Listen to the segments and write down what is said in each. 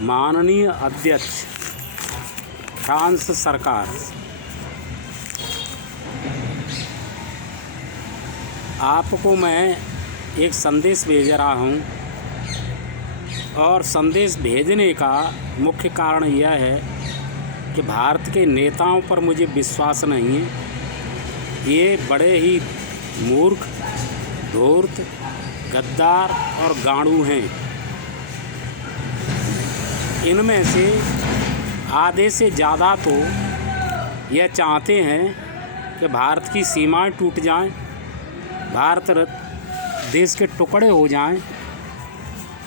माननीय अध्यक्ष फ्रांस सरकार, आपको मैं एक संदेश भेज रहा हूँ और संदेश भेजने का मुख्य कारण यह है कि भारत के नेताओं पर मुझे विश्वास नहीं है। ये बड़े ही मूर्ख, धूर्त, गद्दार और गांडू हैं। इनमें से आधे से ज़्यादा तो यह चाहते हैं कि भारत की सीमाएं टूट जाएं, भारत देश के टुकड़े हो जाएं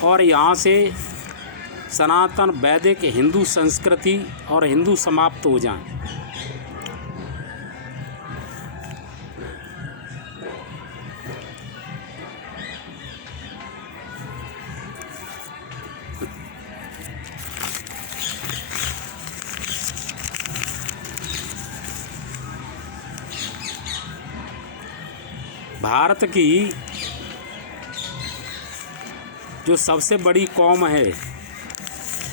और यहाँ से सनातन वैदिक हिंदू संस्कृति और हिंदू समाप्त हो जाएं। भारत की जो सबसे बड़ी कौम है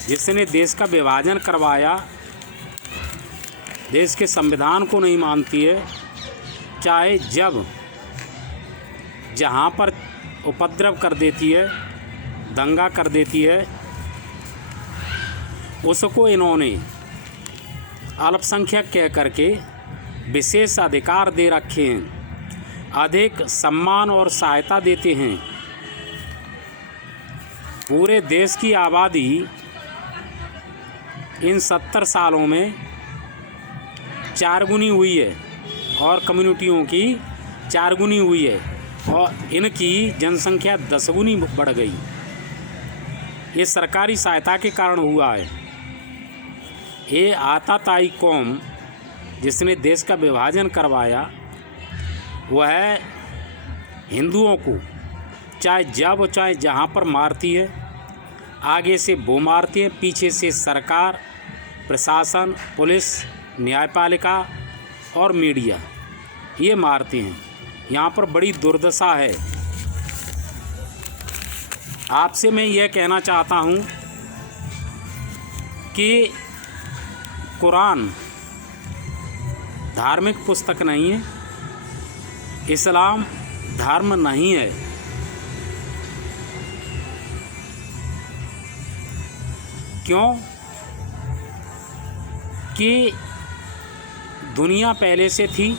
जिसने देश का विभाजन करवाया, देश के संविधान को नहीं मानती है, चाहे जब जहाँ पर उपद्रव कर देती है, दंगा कर देती है, उसको इन्होंने अल्पसंख्यक कह करके विशेष अधिकार दे रखे हैं, अधिक सम्मान और सहायता देते हैं। पूरे देश की आबादी इन 70 सालों में 4 गुनी हुई है और कम्युनिटियों की 4 गुनी हुई है और इनकी जनसंख्या 10 गुनी बढ़ गई। ये सरकारी सहायता के कारण हुआ है। ये आताताई कौम जिसने देश का विभाजन करवाया, वह हिंदुओं को चाहे जब चाहे जहाँ पर मारती है, आगे से वो मारती है, पीछे से सरकार, प्रशासन, पुलिस, न्यायपालिका और मीडिया ये मारते हैं। यहाँ पर बड़ी दुर्दशा है। आपसे मैं यह कहना चाहता हूँ कि कुरान धार्मिक पुस्तक नहीं है, इस्लाम धर्म नहीं है। क्यों? कि दुनिया पहले से थी।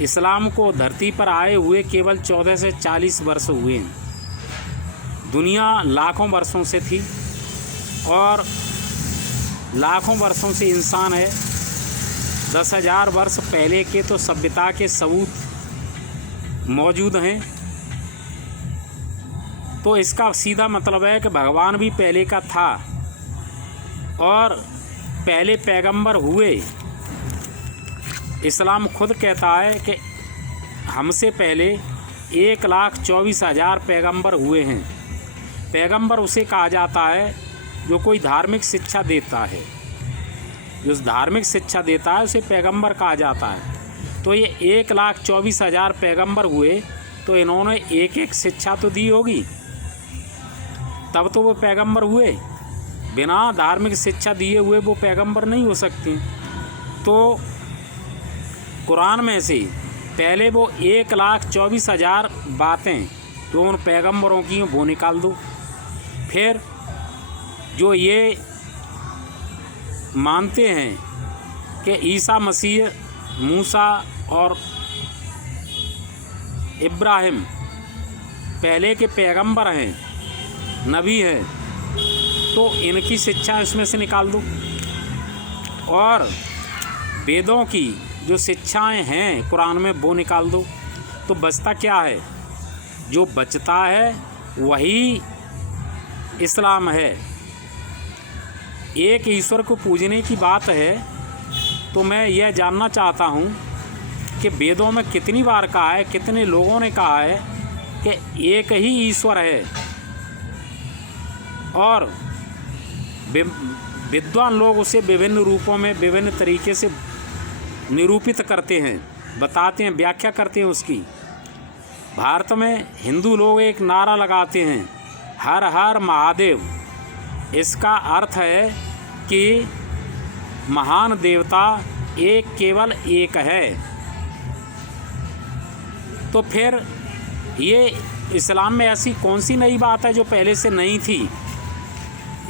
इस्लाम को धरती पर आए हुए केवल 14 से 40 वर्ष हुए हैं। दुनिया लाखों वर्षों से थी और लाखों वर्षों से इंसान है। 10,000 वर्ष पहले के तो सभ्यता के सबूत मौजूद हैं। तो इसका सीधा मतलब है कि भगवान भी पहले का था और पहले पैगंबर हुए। इस्लाम खुद कहता है कि हमसे पहले 1,24,000 पैगंबर हुए हैं। पैगंबर उसे कहा जाता है जो कोई धार्मिक शिक्षा देता है। जो धार्मिक शिक्षा देता है उसे पैगंबर कहा जाता है। तो ये 1,24,000 पैगंबर हुए तो इन्होंने एक एक शिक्षा तो दी होगी, तब तो वो पैगंबर हुए। बिना धार्मिक शिक्षा दिए हुए वो पैगंबर नहीं हो सकते। तो कुरान में से पहले वो 1,24,000 बातें जो उन पैगंबरों की वो निकाल दो। फिर जो ये मानते हैं कि ईसा मसीह, मूसा और इब्राहिम पहले के पैगंबर हैं, नबी हैं, तो इनकी शिक्षा इसमें से निकाल दो। और वेदों की जो शिक्षाएं हैं कुरान में वो निकाल दो। तो बचता क्या है? जो बचता है वही इस्लाम है। एक ईश्वर को पूजने की बात है तो मैं यह जानना चाहता हूँ कि वेदों में कितनी बार कहा है, कितने लोगों ने कहा है कि एक ही ईश्वर है। और विद्वान लोग उसे विभिन्न रूपों में विभिन्न तरीके से निरूपित करते हैं, बताते हैं, व्याख्या करते हैं उसकी। भारत में हिंदू लोग एक नारा लगाते हैं, हर हर महादेव। इसका अर्थ है कि महान देवता एक केवल एक है। तो फिर ये इस्लाम में ऐसी कौन सी नई बात है जो पहले से नहीं थी?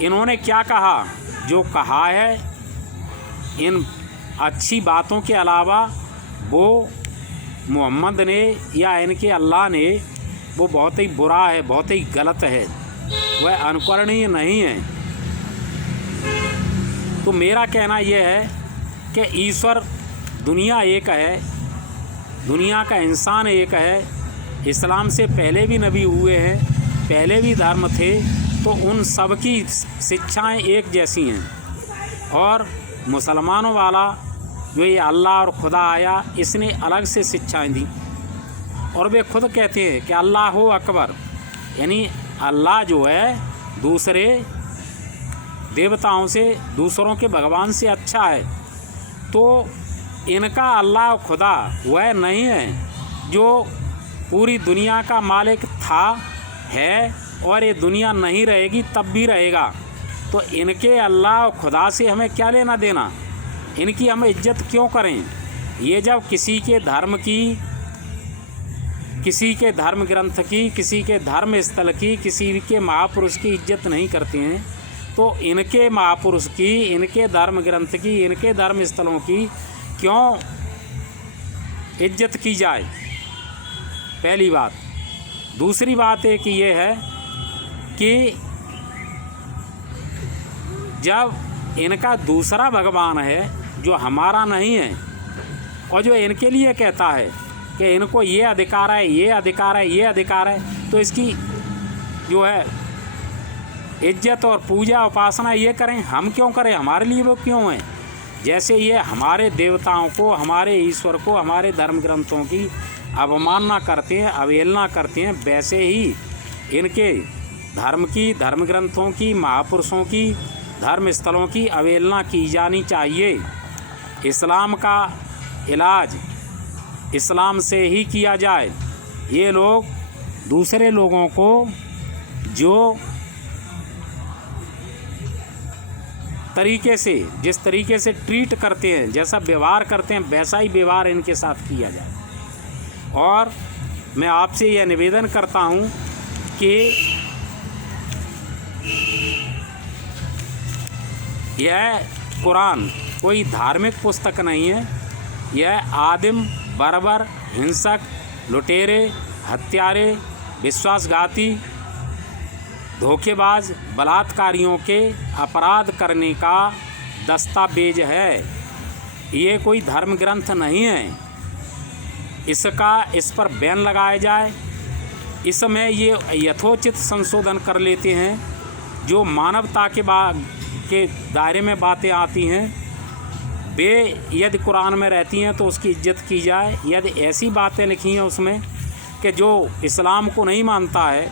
इन्होंने क्या कहा? जो कहा है इन अच्छी बातों के अलावा वो मोहम्मद ने या इनके अल्लाह ने, वो बहुत ही बुरा है, बहुत ही गलत है, वह अनुकरणीय नहीं है। तो मेरा कहना यह है कि ईश्वर, दुनिया एक है, दुनिया का इंसान एक है। इस्लाम से पहले भी नबी हुए हैं, पहले भी धर्म थे, तो उन सब की शिक्षाएं एक जैसी हैं। और मुसलमानों वाला जो ये अल्लाह और खुदा आया, इसने अलग से शिक्षाएं दी। और वे खुद कहते हैं कि अल्लाह हो अकबर, यानी अल्लाह जो है दूसरे देवताओं से, दूसरों के भगवान से अच्छा है। तो इनका अल्लाह खुदा वह नहीं है जो पूरी दुनिया का मालिक था, है, और ये दुनिया नहीं रहेगी तब भी रहेगा। तो इनके अल्लाह खुदा से हमें क्या लेना देना? इनकी हम इज्जत क्यों करें? ये जब किसी के धर्म की, किसी के धर्म ग्रंथ की, किसी के धर्म स्थल की, किसी के महापुरुष की इज्जत नहीं करते हैं, तो इनके महापुरुष की, इनके धर्म ग्रंथ की, इनके धर्म स्थलों की क्यों इज्जत की जाए? पहली बात। दूसरी बात एक ये है कि जब इनका दूसरा भगवान है जो हमारा नहीं है, और जो इनके लिए कहता है कि इनको ये अधिकार है, ये अधिकार है, ये अधिकार है, तो इसकी जो है इज्जत और पूजा उपासना ये करें, हम क्यों करें? हमारे लिए वो क्यों है? जैसे ये हमारे देवताओं को, हमारे ईश्वर को, हमारे धर्म ग्रंथों की अवमानना करते हैं, अवहेलना करते हैं, वैसे ही इनके धर्म की, धर्म ग्रंथों की, महापुरुषों की, धर्म स्थलों की अवहेलना की जानी चाहिए। इस्लाम का इलाज इस्लाम से ही किया जाए। ये लोग दूसरे लोगों को जो तरीके से, जिस तरीके से ट्रीट करते हैं, जैसा व्यवहार करते हैं, वैसा ही व्यवहार इनके साथ किया जाए। और मैं आपसे यह निवेदन करता हूँ कि यह कुरान कोई धार्मिक पुस्तक नहीं है। यह आदिम, बर्बर, हिंसक, लुटेरे, हत्यारे, विश्वासघाती, धोखेबाज, बलात्कारियों के अपराध करने का दस्तावेज है। ये कोई धर्म ग्रंथ नहीं है। इस पर बैन लगाया जाए। इसमें ये यथोचित संशोधन कर लेते हैं, जो मानवता के दायरे में बातें आती हैं, वे यदि कुरान में रहती हैं तो उसकी इज्जत की जाए। यदि ऐसी बातें लिखी हैं उसमें कि जो इस्लाम को नहीं मानता है,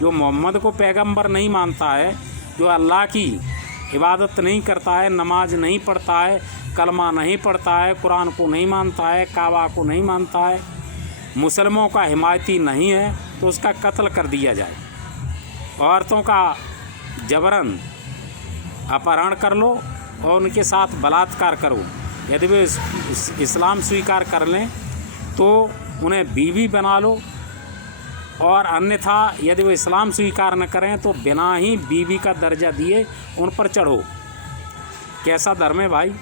जो मोहम्मद को पैगंबर नहीं मानता है, जो अल्लाह की इबादत नहीं करता है, नमाज नहीं पढ़ता है, कलमा नहीं पढ़ता है, कुरान को नहीं मानता है, काबा को नहीं मानता है, मुसलमानों का हिमायती नहीं है, तो उसका कत्ल कर दिया जाए। औरतों का जबरन अपहरण कर लो और उनके साथ बलात्कार करो। यदि वे इस्लाम स्वीकार कर लें तो उन्हें बीवी बना लो, और अन्यथा यदि वो इस्लाम स्वीकार न करें तो बिना ही बीवी का दर्जा दिए उन पर चढ़ो। कैसा धर्म है भाई?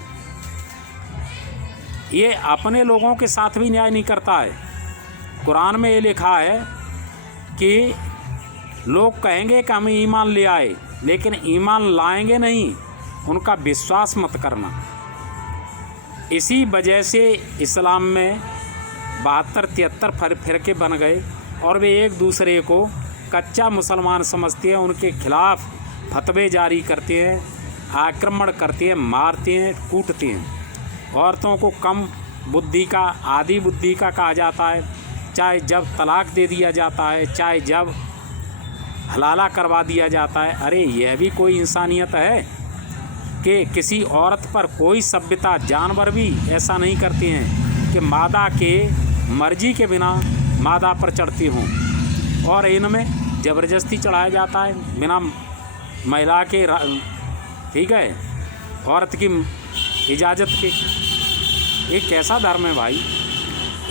ये अपने लोगों के साथ भी न्याय नहीं करता है। कुरान में ये लिखा है कि लोग कहेंगे कि हम ईमान ले आए, लेकिन ईमान लाएंगे नहीं, उनका विश्वास मत करना। इसी वजह से इस्लाम में 72-73 फिरके बन गए और वे एक दूसरे को कच्चा मुसलमान समझते हैं, उनके खिलाफ फतवे जारी करते हैं, आक्रमण करते हैं, मारते हैं, कूटते हैं। औरतों को कम बुद्धि का, आधी बुद्धि का कहा जाता है, चाहे जब तलाक दे दिया जाता है, चाहे जब हलाला करवा दिया जाता है। अरे यह भी कोई इंसानियत है कि किसी औरत पर कोई सभ्यता, जानवर भी ऐसा नहीं करते हैं कि मादा के मर्जी के बिना मादा पर चढ़ती हों, और इनमें ज़बरदस्ती चढ़ाया जाता है बिना महिला के ठीक है, औरत की इजाज़त के। ये कैसा धर्म है भाई?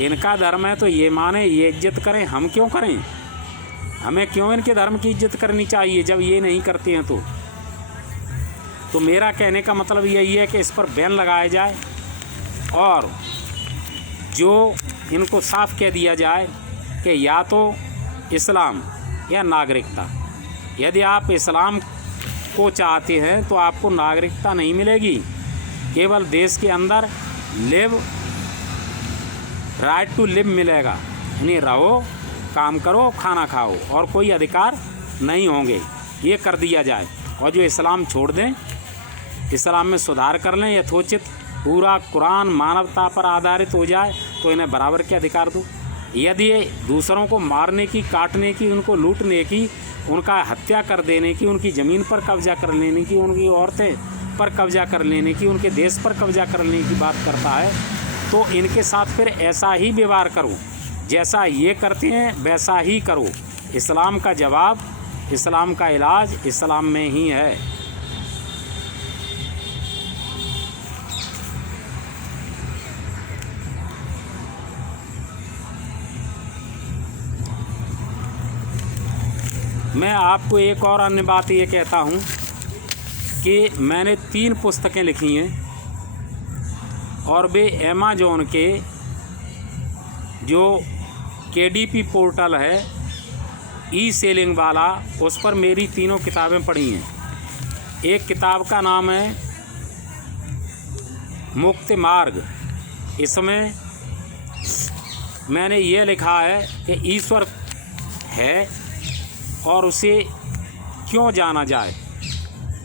इनका धर्म है तो ये माने, ये इज्जत करें, हम क्यों करें? हमें क्यों इनके धर्म की इज्जत करनी चाहिए जब ये नहीं करते हैं? तो मेरा कहने का मतलब यही है कि इस पर बैन लगाया जाए और जो इनको साफ कह दिया जाए कि या तो इस्लाम या नागरिकता। यदि आप इस्लाम को चाहते हैं तो आपको नागरिकता नहीं मिलेगी, केवल देश के अंदर राइट टू लिव मिलेगा, यानी रहो, काम करो, खाना खाओ और कोई अधिकार नहीं होंगे। ये कर दिया जाए और जो इस्लाम छोड़ दें, इस्लाम में सुधार कर लें, यथोचित पूरा कुरान मानवता पर आधारित हो जाए तो इन्हें बराबर के अधिकार दो। यदि दूसरों को मारने की, काटने की, उनको लूटने की, उनका हत्या कर देने की, उनकी ज़मीन पर कब्जा कर लेने की, उनकी औरतें पर कब्जा कर लेने की, उनके देश पर कब्जा कर लेने की बात करता है, तो इनके साथ फिर ऐसा ही व्यवहार करो, जैसा ये करते हैं वैसा ही करो। इस्लाम का जवाब, इस्लाम का इलाज इस्लाम में ही है। मैं आपको एक और अन्य बात ये कहता हूँ कि मैंने 3 पुस्तकें लिखी हैं और वे अमेज़न के जो KDP पोर्टल है, ई-सेलिंग वाला, उस पर मेरी तीनों किताबें पढ़ी हैं। एक किताब का नाम है मुक्ति मार्ग। इसमें मैंने ये लिखा है कि ईश्वर है और उसे क्यों जाना जाए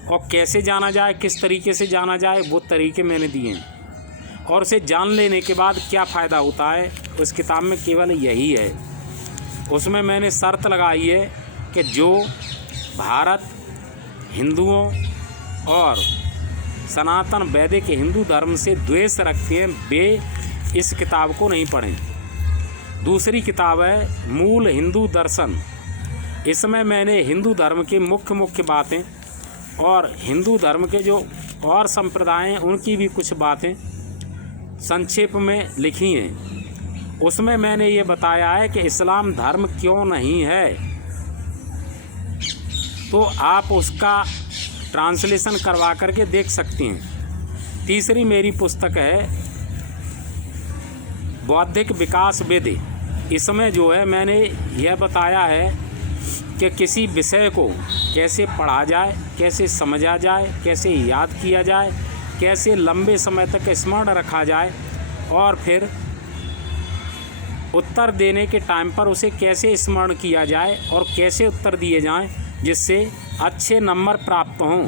और कैसे जाना जाए, किस तरीके से जाना जाए, वो तरीके मैंने दिए हैं। और उसे जान लेने के बाद क्या फ़ायदा होता है, उस किताब में केवल यही है। उसमें मैंने शर्त लगाई है कि जो भारत हिंदुओं और सनातन वैदिक हिंदू धर्म से द्वेष रखते हैं, वे इस किताब को नहीं पढ़ें। दूसरी किताब है मूल हिंदू दर्शन। इसमें मैंने हिंदू धर्म की मुख्य बातें और हिंदू धर्म के जो और संप्रदाय हैं उनकी भी कुछ बातें संक्षेप में लिखी हैं। उसमें मैंने ये बताया है कि इस्लाम धर्म क्यों नहीं है, तो आप उसका ट्रांसलेशन करवा करके देख सकते हैं। तीसरी मेरी पुस्तक है बौद्धिक विकास विधि। इसमें जो है मैंने यह बताया है कि किसी विषय को कैसे पढ़ा जाए, कैसे समझा जाए, कैसे याद किया जाए, कैसे लंबे समय तक स्मरण रखा जाए और फिर उत्तर देने के टाइम पर उसे कैसे स्मरण किया जाए और कैसे उत्तर दिए जाएं जिससे अच्छे नंबर प्राप्त हों।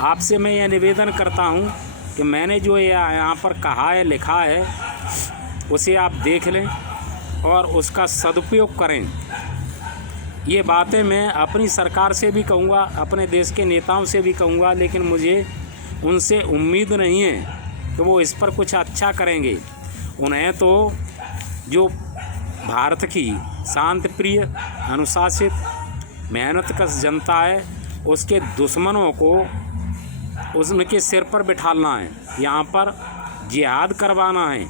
आपसे मैं यह निवेदन करता हूं कि मैंने जो यहाँ पर कहा है, लिखा है, उसे आप देख लें और उसका सदुपयोग करें। ये बातें मैं अपनी सरकार से भी कहूँगा, अपने देश के नेताओं से भी कहूँगा, लेकिन मुझे उनसे उम्मीद नहीं है कि वो इस पर कुछ अच्छा करेंगे। उन्हें तो जो भारत की शांतिप्रिय, अनुशासित, मेहनतकश जनता है, उसके दुश्मनों को उनके सिर पर बिठाना है, यहाँ पर जिहाद करवाना है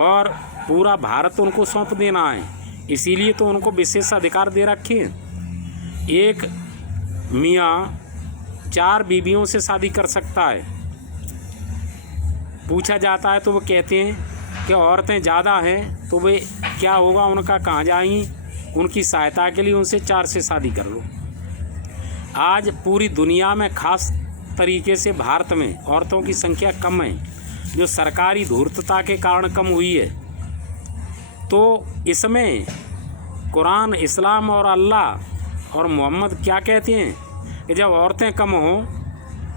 और पूरा भारत उनको सौंप देना है। इसीलिए तो उनको विशेष अधिकार दे रखे हैं। एक मियाँ 4 बीवियों से शादी कर सकता है। पूछा जाता है तो वो कहते हैं कि औरतें ज़्यादा हैं तो वे क्या होगा, उनका कहाँ जाएंगी, उनकी सहायता के लिए उनसे 4 से शादी कर लो। आज पूरी दुनिया में, खास तरीके से भारत में, औरतों की संख्या कम है, जो सरकारी धूर्तता के कारण कम हुई है। तो इसमें कुरान, इस्लाम और अल्लाह और मोहम्मद क्या कहते हैं कि जब औरतें कम हों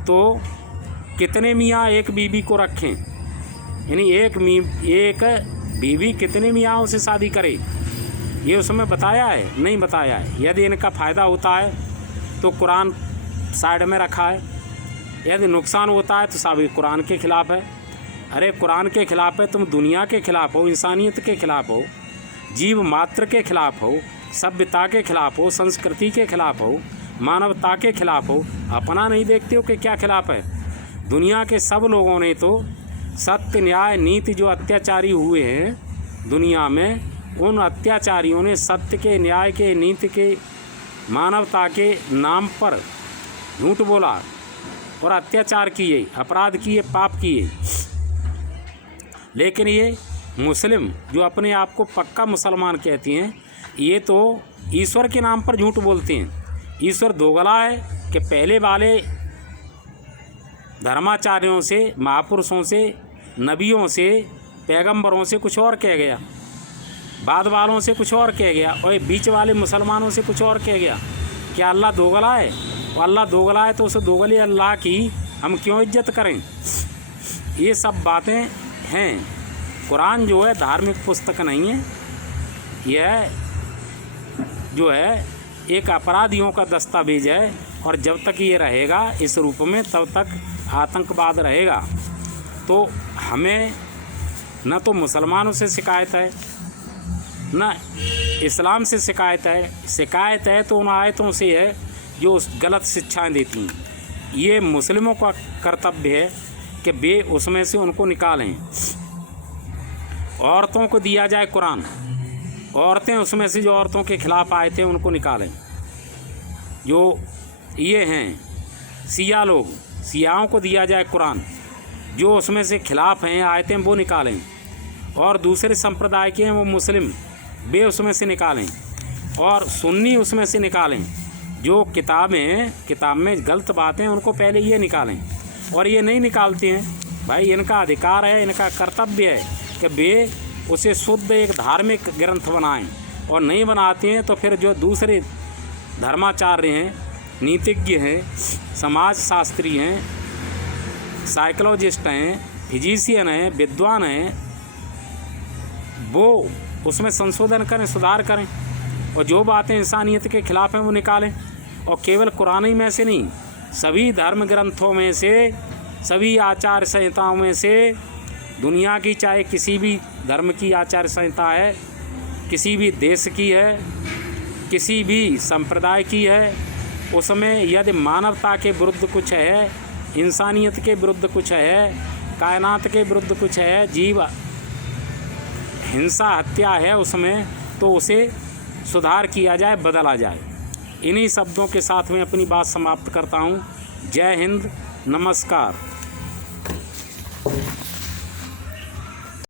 तो कितने मियाँ एक बीवी को रखें, यानी एक बीवी कितने मियाँों से शादी करे, ये उसमें बताया है? नहीं बताया है। यदि इनका फ़ायदा होता है तो कुरान साइड में रखा है, यदि नुकसान होता है तो साबित कुरान के खिलाफ़ है। अरे कुरान के खिलाफ है, तुम दुनिया के खिलाफ हो, इंसानियत के खिलाफ हो, जीव मात्र के खिलाफ हो, सभ्यता के खिलाफ हो, संस्कृति के खिलाफ हो, मानवता के खिलाफ हो। अपना नहीं देखते हो कि क्या खिलाफ है। दुनिया के सब लोगों ने तो सत्य न्याय नीति जो अत्याचारी हुए हैं दुनिया में, उन अत्याचारियों ने सत्य के, न्याय के, नीति के, मानवता के नाम पर झूठ बोला और अत्याचार किए, अपराध किए, पाप किए। लेकिन ये मुस्लिम जो अपने आप को पक्का मुसलमान कहती हैं, ये तो ईश्वर के नाम पर झूठ बोलते हैं। ईश्वर दोगला है कि पहले वाले धर्माचार्यों से, महापुरुषों से, नबियों से, पैगंबरों से कुछ और कह गया, बाद वालों से कुछ और कह गया, और बीच वाले मुसलमानों से कुछ और कह गया। क्या अल्लाह दोगला है? और अल्लाह दोगला है तो उस दोगले अल्लाह की हम क्यों इज्जत करें? ये सब बातें हैं। कुरान जो है धार्मिक पुस्तक नहीं है, यह जो है एक अपराधियों का दस्तावेज है। और जब तक ये रहेगा इस रूप में, तब तक आतंकवाद रहेगा। तो हमें न तो मुसलमानों से शिकायत है, न इस्लाम से शिकायत है तो उन आयतों से है जो गलत शिक्षाएं देती हैं। ये मुस्लिमों का कर्तव्य है कि वे उसमें से उनको निकालें। औरतों को दिया जाए कुरान, औरतें उसमें से जो औरतों के खिलाफ आए थे उनको निकालें। जो ये हैं सिया लोग, सियाओं को दिया जाए कुरान, जो उसमें से खिलाफ हैं आयतें वो निकालें। और दूसरे संप्रदाय के हैं वो मुस्लिम, वे उसमें से निकालें। और सुन्नी उसमें से निकालें। जो किताब में गलत बातें हैं उनको पहले ये निकालें। और ये नहीं निकालते हैं भाई, इनका अधिकार है, इनका कर्तव्य है कि वे उसे शुद्ध एक धार्मिक ग्रंथ बनाएं। और नहीं बनाते हैं तो फिर जो दूसरे धर्माचार्य हैं, नीतिज्ञ हैं, समाज शास्त्री हैं, साइकोलॉजिस्ट हैं, फिजिशियन हैं, विद्वान हैं, वो उसमें संशोधन करें, सुधार करें। और जो बातें इंसानियत के खिलाफ हैं वो निकालें। और केवल कुरान ही में से नहीं, सभी धर्म ग्रंथों में से, सभी आचार संहिताओं में से, दुनिया की चाहे किसी भी धर्म की आचार संहिता है, किसी भी देश की है, किसी भी संप्रदाय की है, उसमें यदि मानवता के विरुद्ध कुछ है, इंसानियत के विरुद्ध कुछ है, कायनात के विरुद्ध कुछ है, जीव हिंसा हत्या है उसमें, तो उसे सुधार किया जाए, बदला जाए। इन्हीं शब्दों के साथ मैं अपनी बात समाप्त करता हूँ। जय हिंद, नमस्कार।